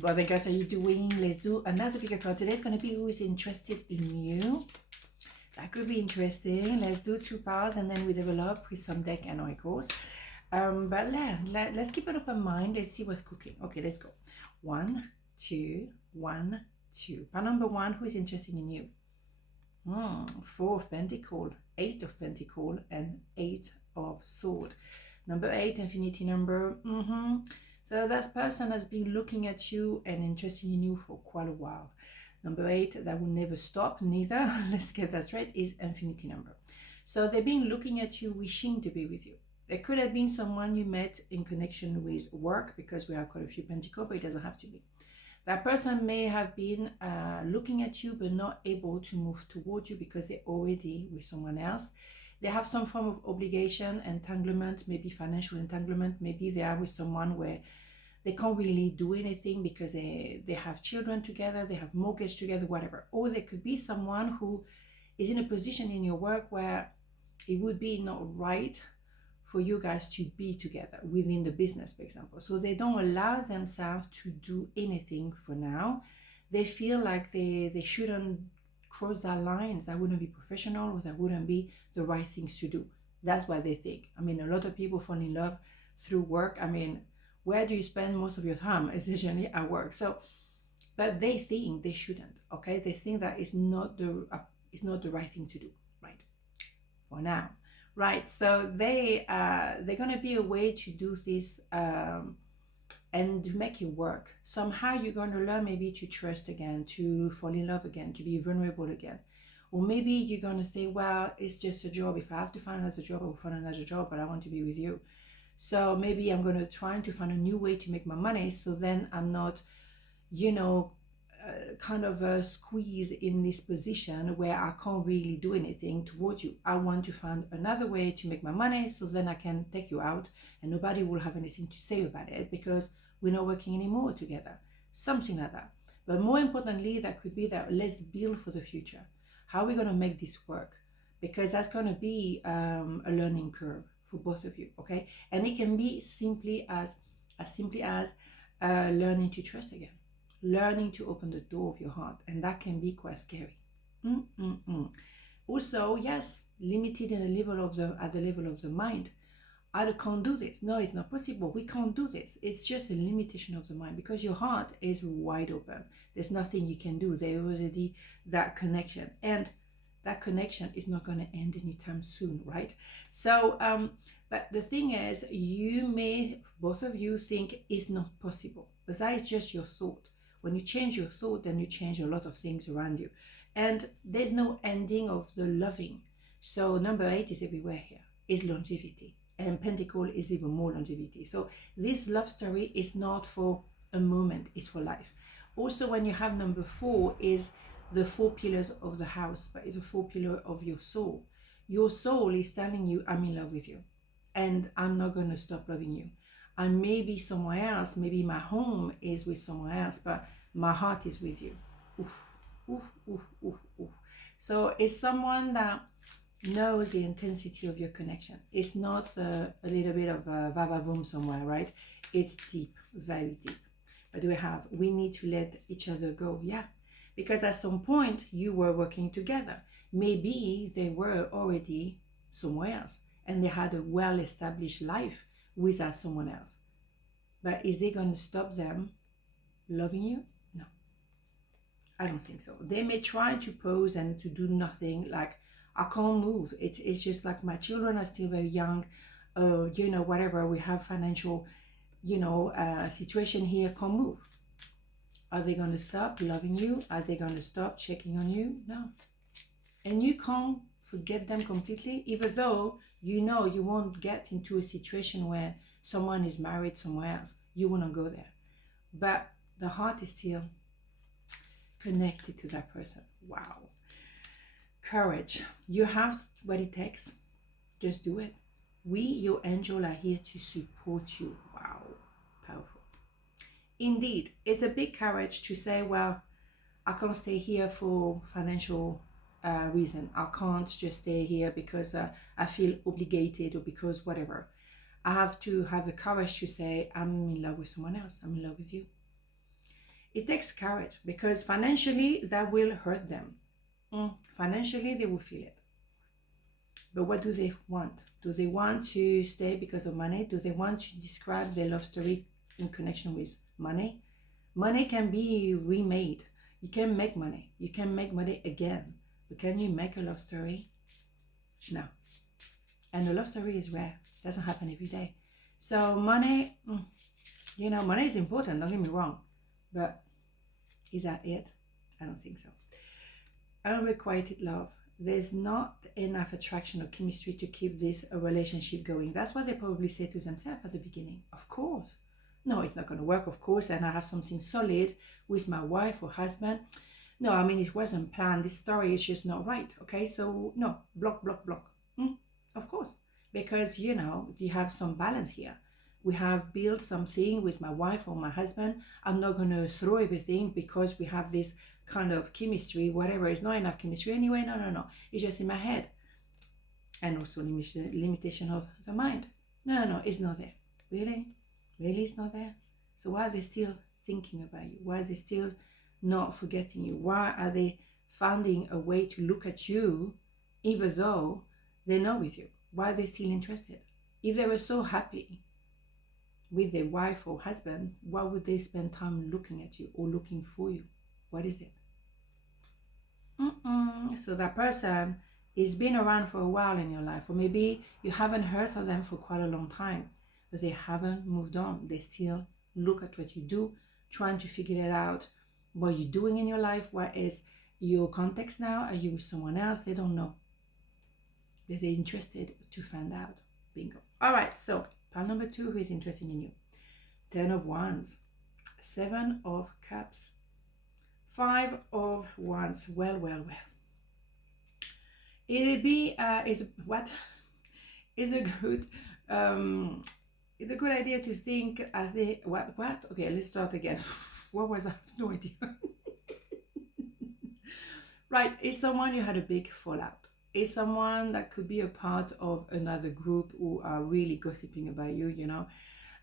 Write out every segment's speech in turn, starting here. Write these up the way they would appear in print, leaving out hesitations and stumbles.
What the guys are you doing? Let's do another bigger card. Today's going to be who is interested in you. That could be interesting. Let's do 2 piles and then we develop with some deck and oracles. But let's keep an open mind. Let's see what's cooking. Okay, let's go. 1, 2, 1, 2. Pile number 1, who is interested in you? 4 of Pentacles, 8 of Pentacles, and 8 of Swords. Number 8, infinity number. So that person has been looking at you and interested in you for quite a while. Number 8, that will never stop, neither. Let's get that straight, is infinity number. So they've been looking at you, wishing to be with you. There could have been someone you met in connection with work, because we have quite a few Pentacles, but it doesn't have to be. That person may have been looking at you but not able to move towards you because they're already with someone else. They have some form of obligation, entanglement, maybe financial entanglement. Maybe they are with someone where they can't really do anything because they have children together, they have mortgage together, whatever. Or there could be someone who is in a position in your work where it would be not right for you guys to be together within the business, for example. So they don't allow themselves to do anything for now. They feel like they shouldn't cross that lines. That wouldn't be professional, or that wouldn't be the right things to do. That's what they think. I mean, a lot of people fall in love through work. I mean, where do you spend most of your time? Essentially at work. So, but they think they shouldn't. Okay, they think that it's not the right thing to do. Right, for now. Right, so they're gonna be a way to do this and make it work. Somehow you're gonna learn maybe to trust again, to fall in love again, to be vulnerable again. Or maybe you're gonna say, well, it's just a job. If I have to find another job, I will find another job, but I want to be with you. So maybe I'm gonna try to find a new way to make my money, so then I'm not, kind of squeeze in this position where I can't really do anything towards you. I want to find another way to make my money, so then I can take you out and nobody will have anything to say about it because we're not working anymore together. Something like that. But more importantly, that could be that let's build for the future. How are we going to make this work? Because that's going to be a learning curve for both of you, okay? And it can be simply as learning to trust again. Learning to open the door of your heart, and that can be quite scary. Also, yes, limited in at the level of the mind. I can't do this. No, it's not possible. We can't do this. It's just a limitation of the mind because your heart is wide open. There's nothing you can do. There's already that connection, and that connection is not going to end anytime soon, right? So, but the thing is, both of you think it's not possible, but that is just your thought. When you change your thought, then you change a lot of things around you. And there's no ending of the loving. So number 8 is everywhere here. Is longevity. And Pentacle is even more longevity. So this love story is not for a moment, it's for life. Also, when you have number 4 is the 4 pillars of the house, but it's a 4 pillar of your soul. Your soul is telling you, I'm in love with you. And I'm not going to stop loving you. I may be somewhere else, maybe my home is with someone else, but my heart is with you. Oof, oof, oof, oof, oof. So it's someone that knows the intensity of your connection. It's not a little bit of a va-va-voom somewhere, right? It's deep, very deep. But we need to let each other go, yeah. Because at some point you were working together. Maybe they were already somewhere else and they had a well-established life without someone else. But is it going to stop them loving you? No, I don't think so. They may try to pose and to do nothing, like I can't move. It's just like my children are still very young, whatever, we have financial, situation here, can't move. Are they going to stop loving you? Are they going to stop checking on you? No. And you can't forget them completely, even though you won't get into a situation where someone is married somewhere else. You want to go there. But the heart is still connected to that person. Wow. Courage. You have what it takes. Just do it. We, your angel, are here to support you. Wow. Powerful. Indeed, it's a big courage to say, well, I can't stay here for financial reason. I can't just stay here because I feel obligated or because whatever. I have to have the courage to say, I'm in love with someone else. I'm in love with you. It takes courage because financially that will hurt them. Financially, they will feel it. But what do they want? Do they want to stay because of money? Do they want to describe their love story in connection with money? Money can be remade. You can make money. You can make money again. But can you make a love story? No. And a love story is rare. It doesn't happen every day. So money, money is important, don't get me wrong. But is that it? I don't think so. Unrequited love. There's not enough attraction or chemistry to keep this relationship going. That's what they probably say to themselves at the beginning. Of course. No, it's not going to work, of course, and I have something solid with my wife or husband. No, I mean, it wasn't planned. This story is just not right, okay? So, no, block. Of course, because, you have some balance here. We have built something with my wife or my husband. I'm not going to throw everything because we have this kind of chemistry, whatever. It's not enough chemistry anyway. No. It's just in my head. And also limitation of the mind. No, it's not there. Really, it's not there. So why are they still thinking about you? Why are they still not forgetting you? Why are they finding a way to look at you even though they're not with you? Why are they still interested? If they were so happy with their wife or husband, why would they spend time looking at you or looking for you? What is it? So that person is been around for a while in your life, or maybe you haven't heard from them for quite a long time, but they haven't moved on. They still look at what you do, trying to figure it out. What you're doing in your life, what is your context now? Are you with someone else? They don't know. They're interested to find out. Bingo. All right, so pile number 2, who is interested in you? 10 of Wands, 7 of Cups, 5 of Wands. Well. It's a good idea to think. What? Okay, let's start again. What was I? I have no idea. Right, it's someone you had a big fallout. It's someone that could be a part of another group who are really gossiping about you,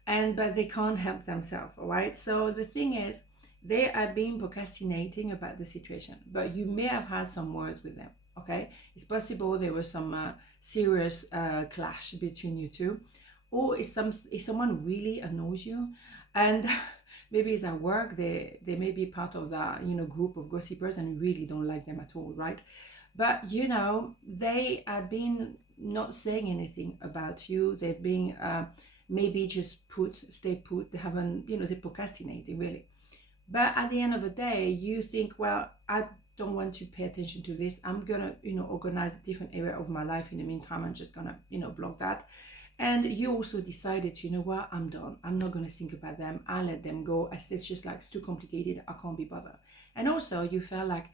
but they can't help themselves, all right? So the thing is, they have been procrastinating about the situation, but you may have had some words with them, okay? It's possible there was some serious clash between you two, or if someone really annoys you, and maybe it's at work, they may be part of that group of gossipers and you really don't like them at all, right? But they have been not saying anything about you. They've been maybe just stay put. They haven't, they're procrastinating really. But at the end of the day, you think, well, I don't want to pay attention to this. I'm gonna, organize a different area of my life. In the meantime, I'm just gonna, block that. And you also decided, what, I'm done. I'm not gonna think about them. I'll let them go. It's just like, it's too complicated. I can't be bothered. And also you felt like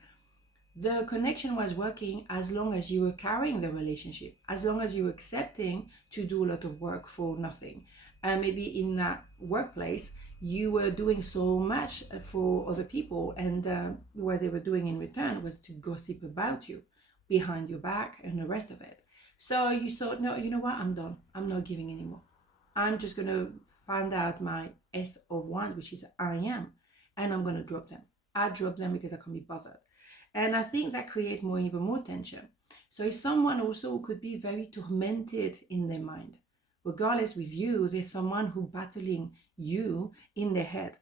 the connection was working as long as you were carrying the relationship, as long as you were accepting to do a lot of work for nothing. And maybe in that workplace, you were doing so much for other people, and what they were doing in return was to gossip about you behind your back and the rest of it. So you thought, no, you know what, I'm done. I'm not giving anymore. I'm just going to find out my S of Wands, which is I am, and I'm going to drop them. I drop them because I can't be bothered. And I think that creates even more tension. So it's someone also who could be very tormented in their mind. Regardless with you, there's someone who battling you in their head.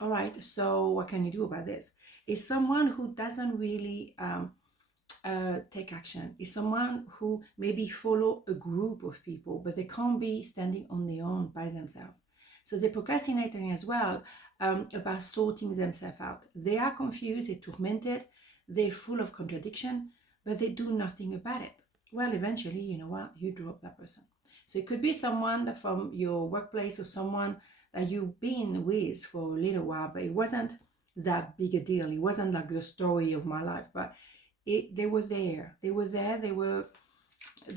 All right, so what can you do about this? It's someone who doesn't really take action. It's someone who maybe follow a group of people, but they can't be standing on their own by themselves. So they're procrastinating as well about sorting themselves out. They are confused, they're tormented, they're full of contradiction, but they do nothing about it. Well, eventually, you know what? You drop that person. So it could be someone from your workplace or someone that you've been with for a little while, but it wasn't that big a deal. It wasn't like the story of my life, but they were there. They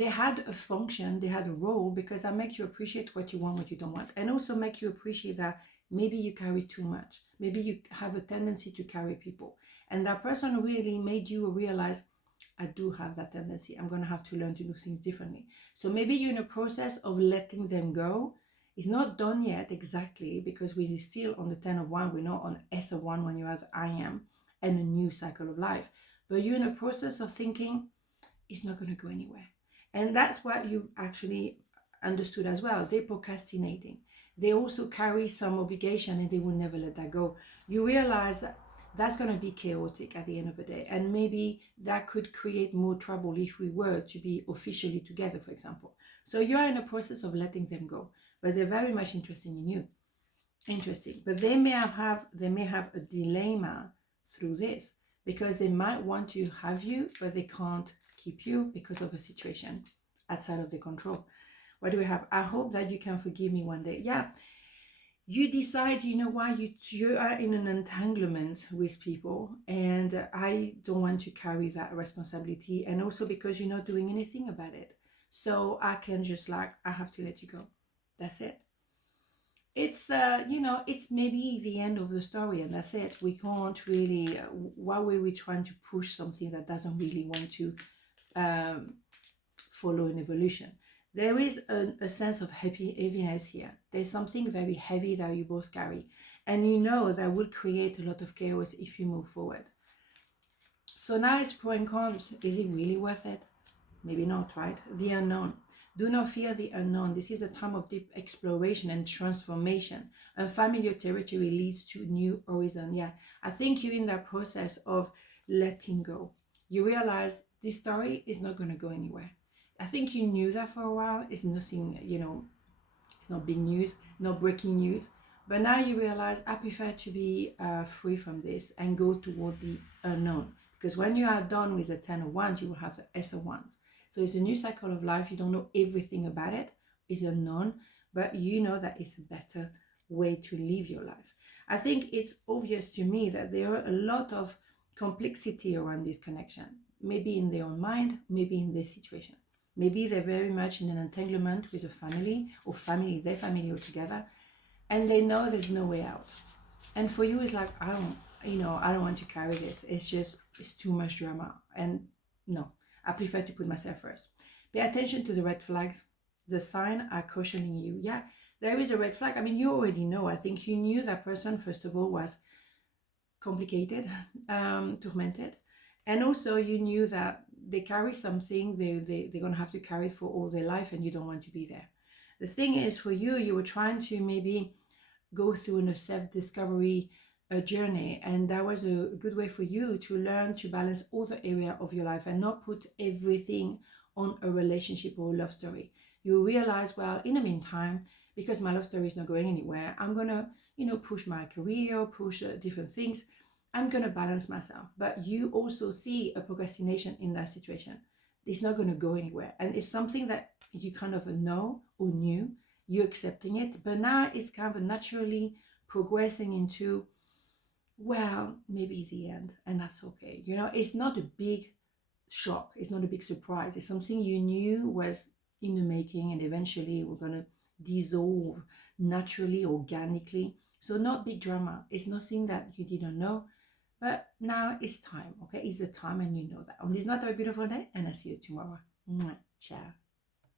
had a function, they had a role, because that makes you appreciate what you want, what you don't want, and also make you appreciate that maybe you carry too much. Maybe you have a tendency to carry people, and that person really made you realize, I do have that tendency. I'm going to have to learn to do things differently. So maybe you're in a process of letting them go. It's not done yet exactly, because we're still on the 10 of 1. We're not on S of 1 when you have I am and a new cycle of life. But you're in a process of thinking, it's not going to go anywhere. And that's what you actually understood as well. They're procrastinating. They also carry some obligation and they will never let that go. You realize that that's going to be chaotic at the end of the day. And maybe that could create more trouble if we were to be officially together, for example. So you are in a process of letting them go, but they're very much interested in you. Interesting. But they may have a dilemma through this, because they might want to have you, but they can't keep you because of a situation outside of their control. What do we have? I hope that you can forgive me one day. Yeah. You decide, you know why, you are in an entanglement with people, and I don't want to carry that responsibility, and also because you're not doing anything about it. So I can just like, I have to let you go. That's it. It's it's maybe the end of the story, and that's it. We can't really why were we trying to push something that doesn't really want to follow an evolution? There is a sense of heaviness here. There's something very heavy that you both carry, and you know that will create a lot of chaos if you move forward. So now it's pro and cons. Is it really worth it? Maybe not, right? The unknown. Do not fear the unknown. This is a time of deep exploration and transformation. Unfamiliar territory leads to new horizon. Yeah, I think you're in that process of letting go. You realize this story is not going to go anywhere. I think you knew that for a while. It's nothing, it's not big news, not breaking news. But now you realize I prefer to be free from this and go toward the unknown. Because when you are done with the 10 of Wands, you will have the S of Wands. So it's a new cycle of life. You don't know everything about it. It's unknown, but you know that it's a better way to live your life. I think it's obvious to me that there are a lot of complexity around this connection. Maybe in their own mind, maybe in their situation. Maybe they're very much in an entanglement with a family, or their family altogether, and they know there's no way out. And for you, it's like, I don't want to carry this. It's too much drama. And no, I prefer to put myself first. Pay attention to the red flags. The sign are cautioning you. Yeah, there is a red flag. I mean, you already know. I think you knew that person, first of all, was complicated, tormented. And also you knew that they carry something, they're going to have to carry it for all their life, and you don't want to be there. The thing is, for you were trying to maybe go through a self-discovery journey, and that was a good way for you to learn to balance all the area of your life and not put everything on a relationship or a love story. You realize, well, in the meantime, because my love story is not going anywhere, I'm gonna push my career, push different things. I'm gonna balance myself. But you also see a procrastination in that situation. It's not gonna go anywhere, and it's something that you kind of know or knew. You're accepting it, but now it's kind of naturally progressing into, well, maybe it's the end, and that's okay. It's not a big shock. It's not a big surprise. It's something you knew was in the making, and eventually we're going to dissolve naturally, organically. So not big drama. It's nothing that you didn't know, but now it's time, okay? It's the time, and you know that. On this not a beautiful day, and I'll see you tomorrow. Ciao.